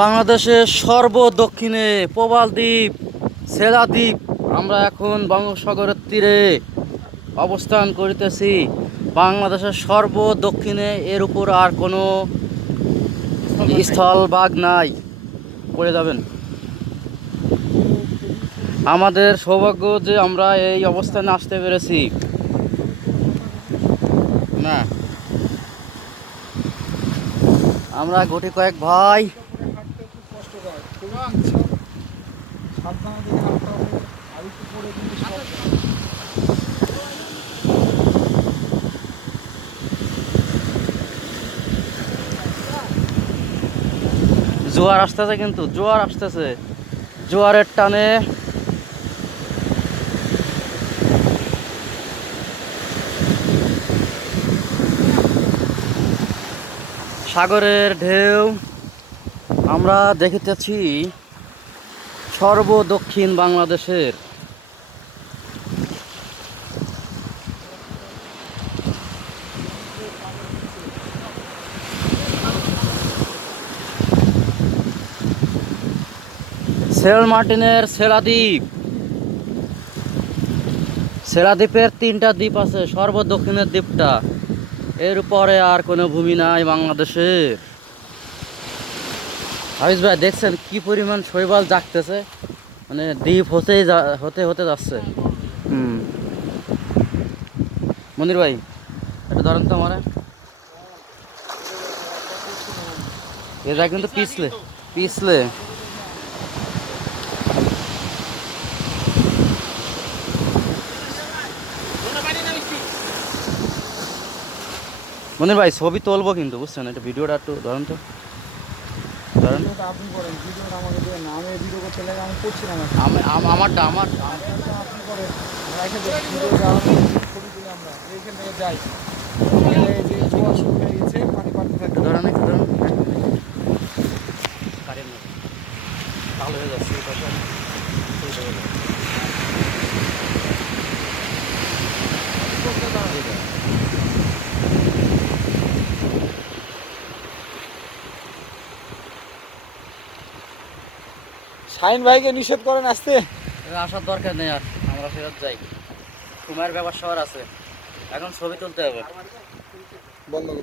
বাংলাদেশের সর্বদক্ষিণে প্রবাল দ্বীপ সেলা দ্বীপ। আমরা এখন বঙ্গোপসাগরের তীরে অবস্থান করিতেছি। বাংলাদেশের সর্বদক্ষিণে এর উপর আর কোনো স্থলভাগ নাই, পড়ে যাবেন। আমাদের সৌভাগ্য যে আমরা এই অবস্থানে আসতে পেরেছি। না, আমরা গোটি কয়েক ভাই জোয়ার আসতেছে, কিন্তু জোয়ার আসতেছে, জোয়ারের টানে সাগরের ঢেউ আমরা দেখিতেছি সর্বদক্ষিণ বাংলাদেশের। সেন্ট মার্টিনের সেলা দ্বীপ, সেলা দ্বীপের 3টা দ্বীপ আছে, সর্বদক্ষিণের দ্বীপটা, এর উপরে আর কোনো ভূমি নাই বাংলাদেশের। হাফিজ ভাই দেখছেন কি পরিমাণ শৈবাল জাগতেছে, মানে দ্বীপ হতে হতে যাচ্ছে। মনির ভাই এটা ধরেন তো আমার, এরা কিন্তু পিছলে পিছলে মনির ভাই ছবি তুলবো কিন্তু, বুঝছেন, এটা ভিডিওটা একটু ধরেন তো, ধরেন আপনি করেন ভিডিওটা আমাকে দেন না, আমি ভিডিও করতে লাগে আমি করছি না, আমারটা আপনি করেন রেখে দেন ভিডিওটা, ছবি তুলে আমরা এইখান থেকে যাই, এই যে জোয়ার শুরু হয়ে গেছে, পানি পাড়তে থাকবে। ধরেন একটু ধরেন, ভালো হয়ে যাচ্ছে। শাহিন ভাইকে নিষেধ করেন আসতে, আসার দরকার নেই আর, আমরা ফেরত যাই, সময়ের ব্যাপার সবার আছে, এখন ছবি তুলতে হবে। বন্ধ